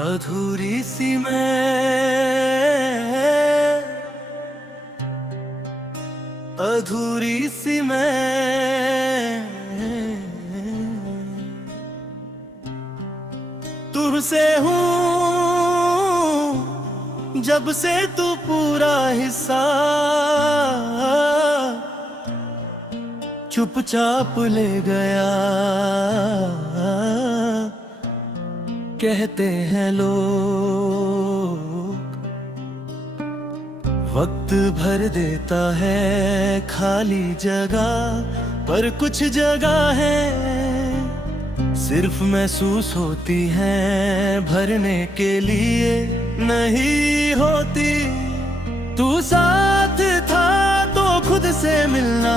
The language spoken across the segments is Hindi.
अधूरी सी मैं, अधूरी सी मैं तुझसे हूँ जब से तू पूरा हिस्सा चुपचाप ले गया। कहते हैं लोग वक्त भर देता है खाली जगह, पर कुछ जगह है सिर्फ महसूस होती है, भरने के लिए नहीं होती। तू साथ था तो खुद से मिलना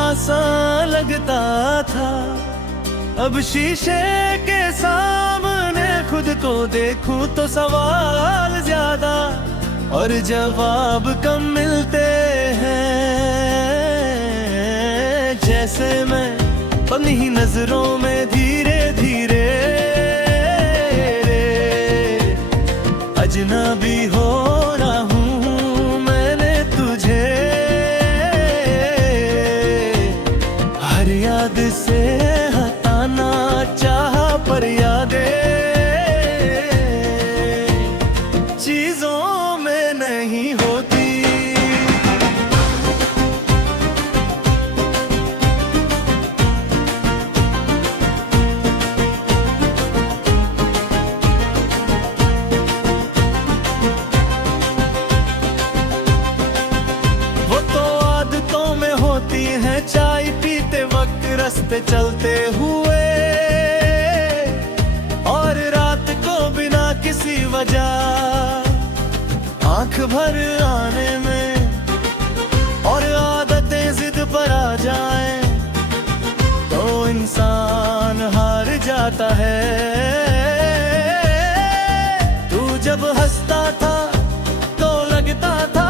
आसान लगता था, अब शीशे के सामने खुद को देखूं तो सवाल ज्यादा और जवाब कम मिलते हैं। जैसे मैं अपनी नजरों में धीरे धीरे अजनबी हो रहा हूँ मैंने तुझे, हर याद से हटाना चाहा पर यादें चीजों में नहीं होती। वो तो आदतों में होती है, चाय पीते वक्त रास्ते चलते हुए और रात को बिना किसी वजह आंख भर आने में, और आदतें जिद पर आ जाएं तो इंसान हार जाता है। तू जब हंसता था तो लगता था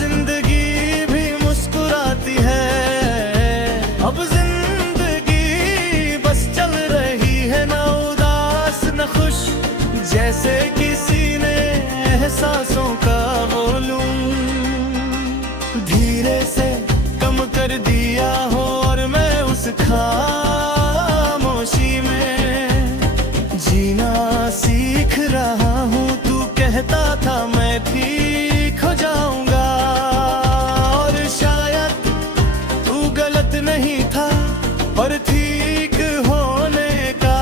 जिंदगी भी मुस्कुराती है, अब जिंदगी बस चल रही है ना उदास न खुश, जैसे किसी ने एहसासों का वॉल्यूम धीरे से कम कर दिया हो, और मैं उस खामोशी में जीना सीख रहा हूँ। तू कहता था मैं ठीक हो जाऊंगा, और शायद तू गलत नहीं था, पर ठीक होने का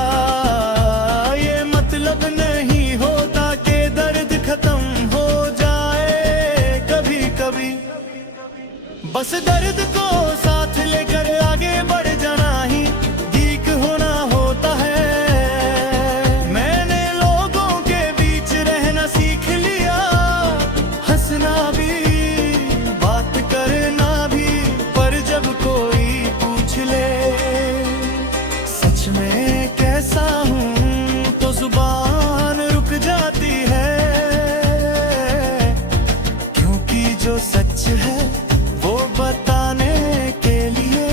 ये मतलब नहीं होता कि दर्द खत्म हो जाए। कभी कभी बस दर्द को साथ लेकर आगे बढ़ जाना ही ठीक होना होता है। मैंने लोगों के बीच रहना सीख लिया, हंसना भी बात करना भी, पर जब कोई पूछ ले सच में कैसा हूँ तो जुबान रुक जाती है, क्योंकि जो सच है वो बताने के लिए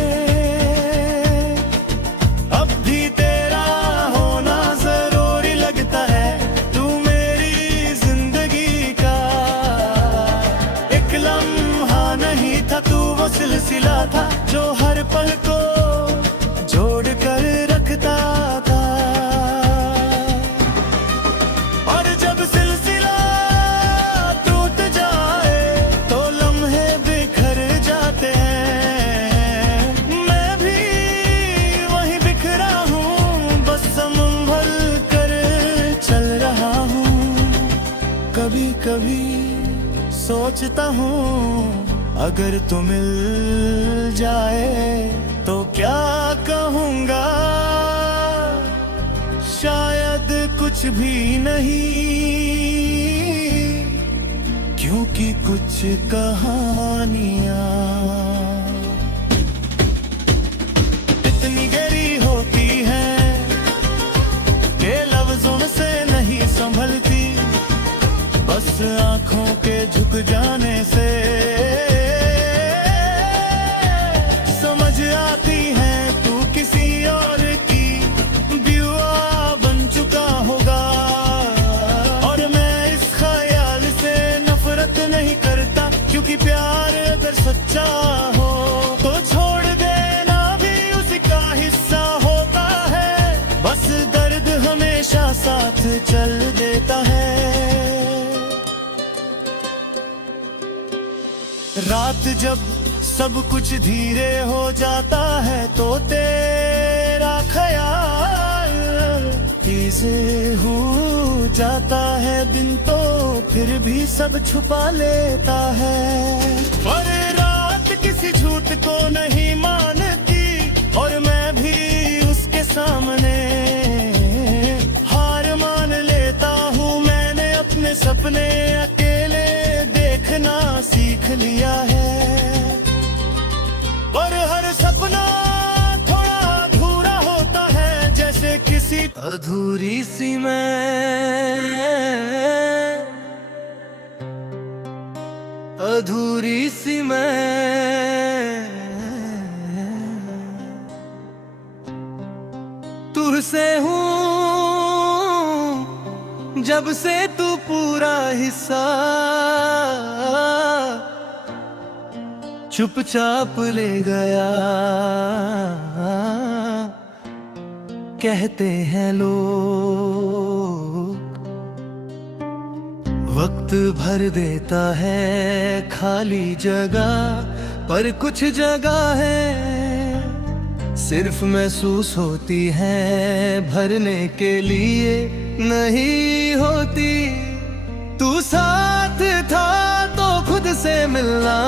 अब भी तेरा होना जरूरी लगता है। तू मेरी जिंदगी का एक लम्हा नहीं था, तू वो सिलसिला था जो हर पल को जोड़ कर रखता था। और जब सिलसिला टूट जाए तो लम्हे बिखर जाते हैं, मैं भी वही बिखरा हूँ, बस संभल कर चल रहा हूँ। कभी कभी सोचता हूँ अगर तू मिल जाए तो क्या कहूँगा, शायद कुछ भी नहीं, क्योंकि कुछ कहानियाँ इतनी गहरी होती हैं कि लफ्जों से नहीं संभलती, बस आंखों के झुक जाने से समझ आती है तू किसी और की बेवा बन चुका होगा। रात जब सब कुछ धीरे हो जाता है तो तेरा ख्याल चीजें हो जाता है दिन, तो फिर भी सब छुपा लेता है। पर रात किसी झूठ को नहीं मानती और मैं भी उसके सामने हार मान लेता हूँ। मैंने अपने सपने अकेले देखना सीख लिया है, पर हर सपना थोड़ा अधूरा होता है, जैसे किसी अधूरी सी मैं तुझसे हूँ जब से तू पूरा हिस्सा, चुपचाप ले गया कहते हैं लोग। वक्त भर देता है खाली जगह, पर कुछ जगह है सिर्फ महसूस होती है, भरने के लिए नहीं होती। तू साथ था तो खुद से मिलना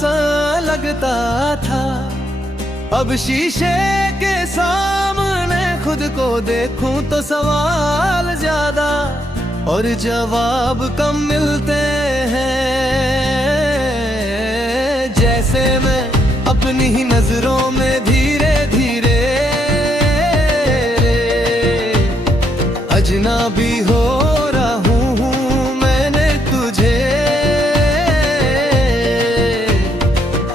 सा लगता था, अब शीशे के सामने खुद को देखूं तो सवाल ज्यादा और जवाब कम मिलते हैं। जैसे मैं अपनी ही नजरों में धीरे धीरे अजनबी हो रहा हूँ मैंने तुझे,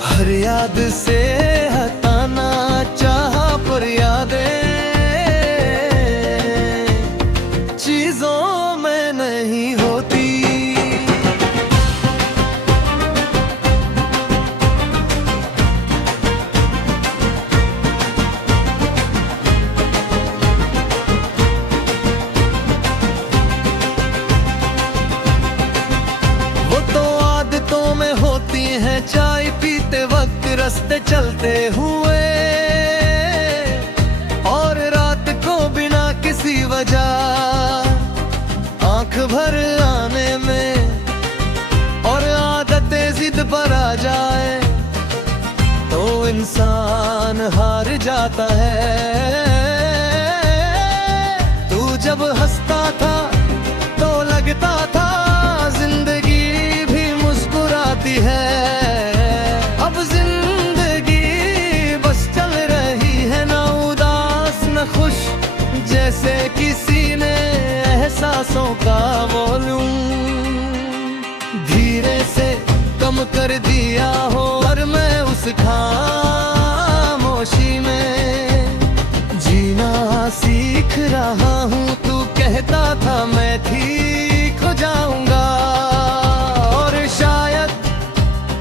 हर याद से हटाना चाहा पर यादें चीजों में नहीं होती। वो तो आदतों में होती हैं, चाय पीते वक्त रास्ते चलते हुए, और रात को बिना किसी वजह आंख भर आने में, और आदतें जिद पर आ जाए तो इंसान हार जाता है। तू जब हंसता था तो लगता था जिंदगी भी मुस्कुराती है, अब जिंदगी बस चल रही है ना उदास न खुश, जैसे किसी ने एहसासों का वॉल्यूम धीरे से कम कर दिया हो, और मैं उस खामोशी में जीना सीख रहा हूँ। तू कहता था मैं ठीक हो जाऊंगा, और शायद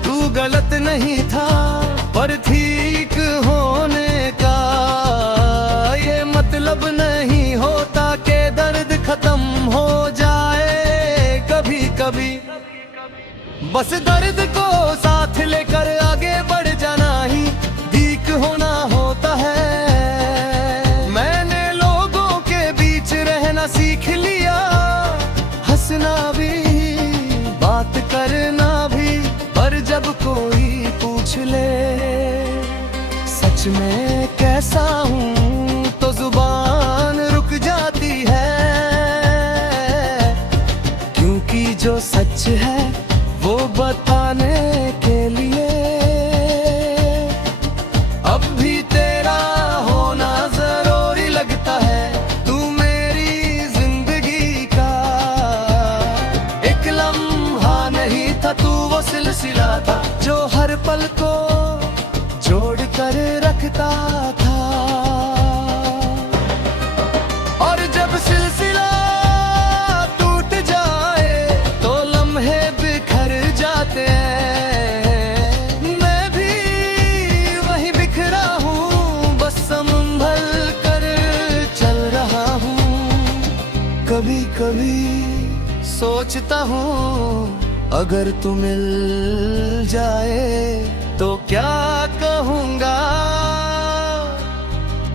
तू गलत नहीं था, पर ठीक होने का ये मतलब नहीं होता कि दर्द खत्म हो जाए कभी कभी। बस दर्द को साथ लेकर आगे बढ़ जाना ही ठीक होना होता है। मैंने लोगों के बीच रहना सीख लिया, हंसना भी बात करना भी, पर जब कोई पूछ ले सच में कैसा हूँ तो जुबान रुक जाती है, क्योंकि जो सच है वो बताने के लिए अब भी तेरा होना जरूरी लगता है। तू मेरी जिंदगी का एक लम्हा नहीं था, तू वो सिलसिला था जो हर पल को जोड़ कर रखता था, और जब सिलसिला टूट जाए तो लम्हे बिखर जाते हैं। मैं भी वही बिखरा हूँ, बस संभल कर चल रहा हूँ। कभी कभी सोचता हूँ अगर तू मिल जाए तो क्या कहूँगा,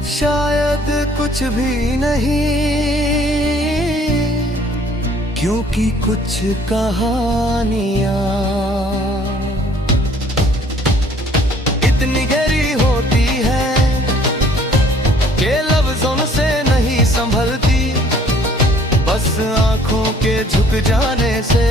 शायद कुछ भी नहीं, क्योंकि कुछ कहानियां इतनी गहरी होती है कि लफ्जों से नहीं संभलती, बस आंखों के झुक जाने से